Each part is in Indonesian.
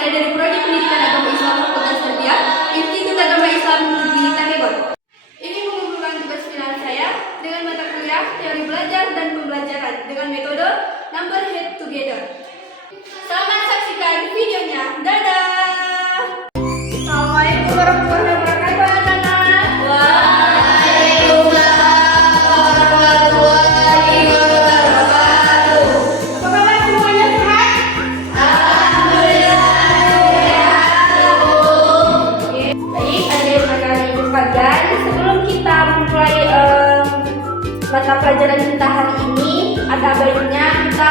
Saya dari Prodi Pendidikan Agama Islam Fakultas Tarbiyah, Institut Agama Islam Negeri Tanegor. Ini mengumpulkan tugas final saya dengan mata kuliah teori belajar dan pembelajaran dengan metode number head together. Selamat saksikan videonya. Dadah. Assalamualaikum warahmatullahi wabarakatuh, anak-anak. Mata pelajaran kita hari ini, ada baiknya kita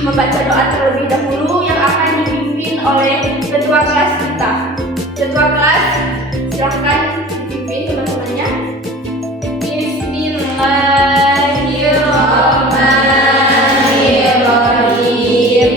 membaca doa terlebih dahulu yang akan dipimpin oleh ketua kelas kita. Ketua kelas, silahkan dipimpin teman-temannya. Bismillahirrahmanirrahim.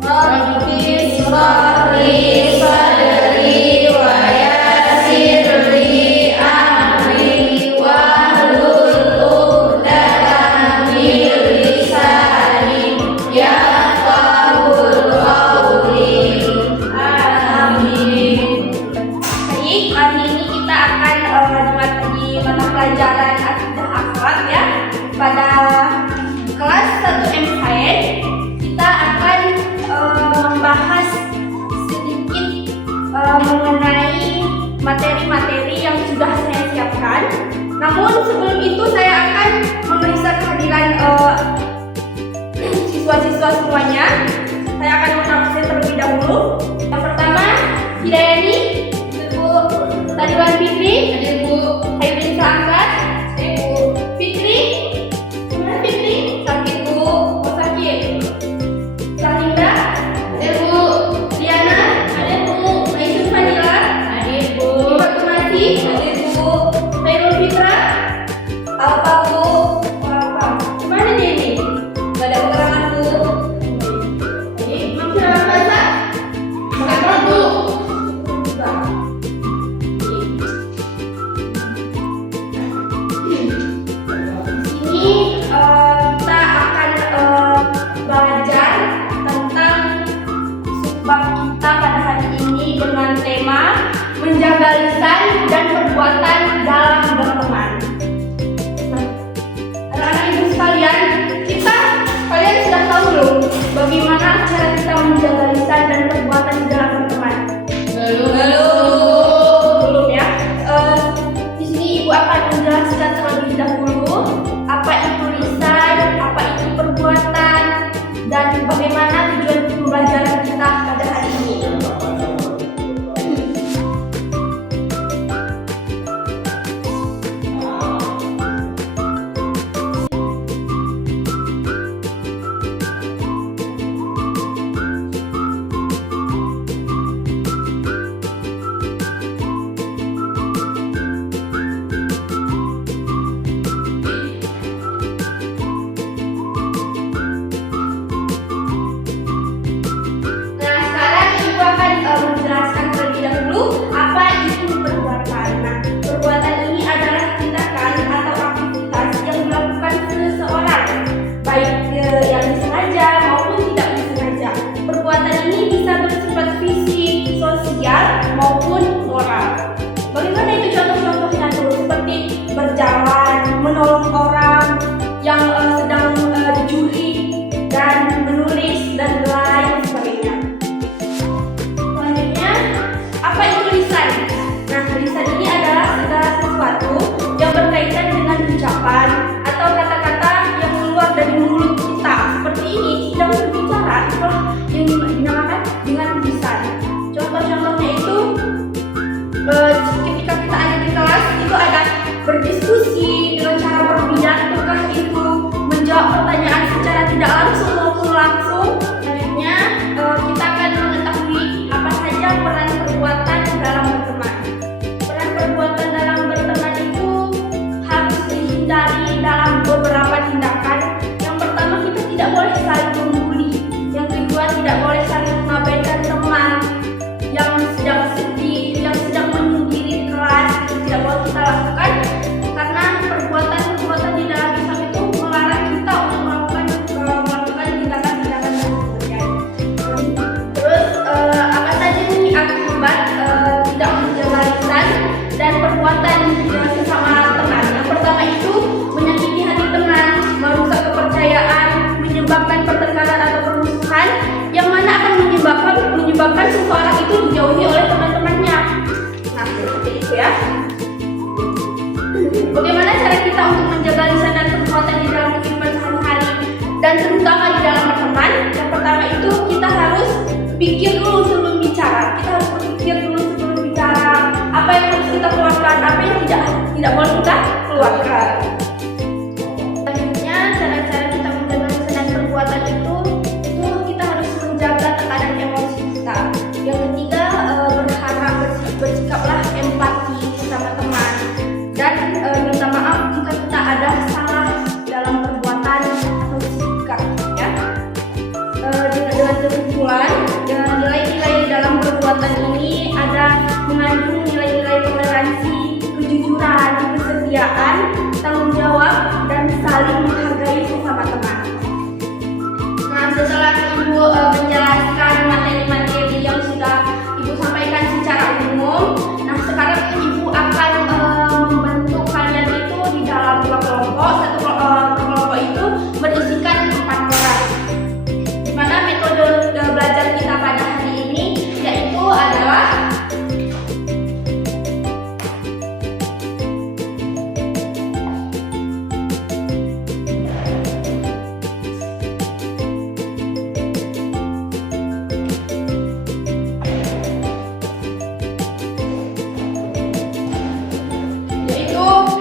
Rabbi shrah li sadri wa yassir li amri wahlul uqdatam min lisani yafqahul qawli. Amin. Baik, hari ini kita akan di mata pelajaran akidah akhlak ya. Pada kelas 1 MKN kita akan membahas sedikit mengenai materi-materi yang sudah saya siapkan. Namun sebelum itu saya akan memeriksa kehadiran siswa-siswa semuanya. Saya akan mengawasin terlebih dahulu. Yang pertama, Hidayani, Ibu Tadiwan Fitri, Ibu Haibin Angkat, Ibu Fitri, mana Fitri? Sakit Bu, mau sakit. Sahinda, Ibu Diana, ada Bu Maisun Fadila, ada Bu Fatumati, ada Bu Khairul Fitra. Apa Bu? Apa? Mana dia ini? Gak ada keterangan Bu. itu dijauhi oleh teman-temannya. Nah, seperti itu ya. Bagaimana cara kita untuk menjaga lisan dan perbuatan di dalam kehidupan sehari-hari dan terutama di dalam berteman? Yang pertama itu kita harus pikir dulu sebelum bicara. Kita harus berpikir dulu sebelum bicara. Apa yang harus kita keluarkan, apa yang tidak boleh kita keluarkan. Selanjutnya, cara-cara kita menjaga lisan dan perbuatan itu kita harus menjaga tekanan emosi kita. Yang ketiga, bersikaplah empati bersama teman dan minta maaf jika kita ada salah dalam perbuatan atau sikap ya. Dengan kesimpulan, dengan nilai-nilai dalam perbuatan ini ada mengandung nilai-nilai toleransi, kejujuran, kesetiaan, tanggung jawab, dan saling menghargai sesama teman. Nah, setelah Ibu menjelaskan materi-materi yang sudah Ibu sampaikan secara umum, nah sekarang Ibu akan membentuk kalian itu di dalam dua kelompok. Satu kelompok itu berisikan 4 orang. Di mana metode belajar kita pada hari ini yaitu adalah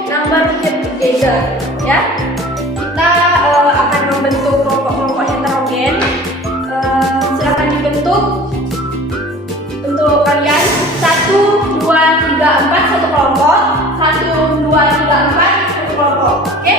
number together ya. Kita akan membentuk kelompok-kelompok heterogen. Silakan dibentuk untuk kalian 1, 2, 3, 4 satu kelompok, 1, 2, 3, 4 satu kelompok. Oke?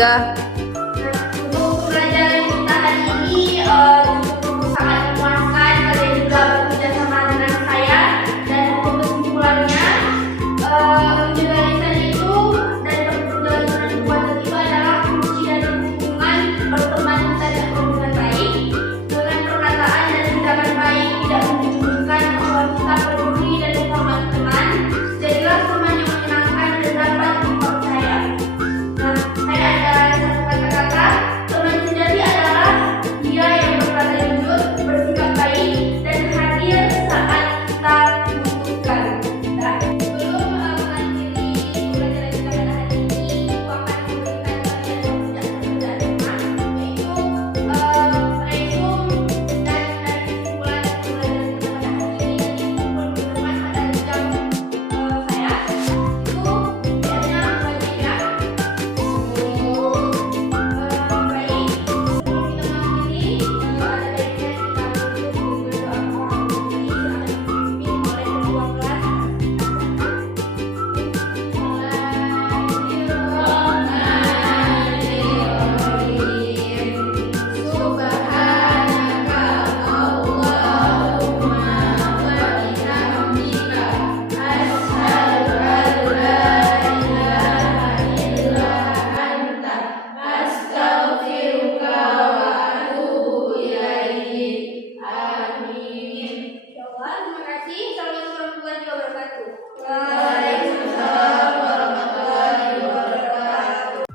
3. Untuk pembelajaran kita hari ini cukup sangat memuaskan. Kalian juga bekerja sama dengan saya, dan untuk kesimpulannya penjelasan itu dan penjelasan perbuatan itu adalah kunci dari hubungan pertemanan dan hubungan baik. Dengan perkataan dan tindakan baik tidak menunjukkan bahwa kita peduli dan menghormati teman. Jadilah teman yang menyenangkan dan dapat dipercaya. Nah, saya ada satu kata-kata, teman sejati adalah dia yang berkata jujur, bersikap baik, dan hadir saat kita membutuhkan. Nah, sebelum mengakhiri pembelajaran kita pada hari ini, aku akan memberikan kalian pekerjaan rumah, yaitu resum dan dari kesimpulan pembelajaran kita pada hari ini. Jadi kumpul teman pada jam saya itu biasanya wajib ya. Terima kasih. Assalamualaikum warahmatullahi wabarakatuh. Waalaikumsalam warahmatullahi wabarakatuh.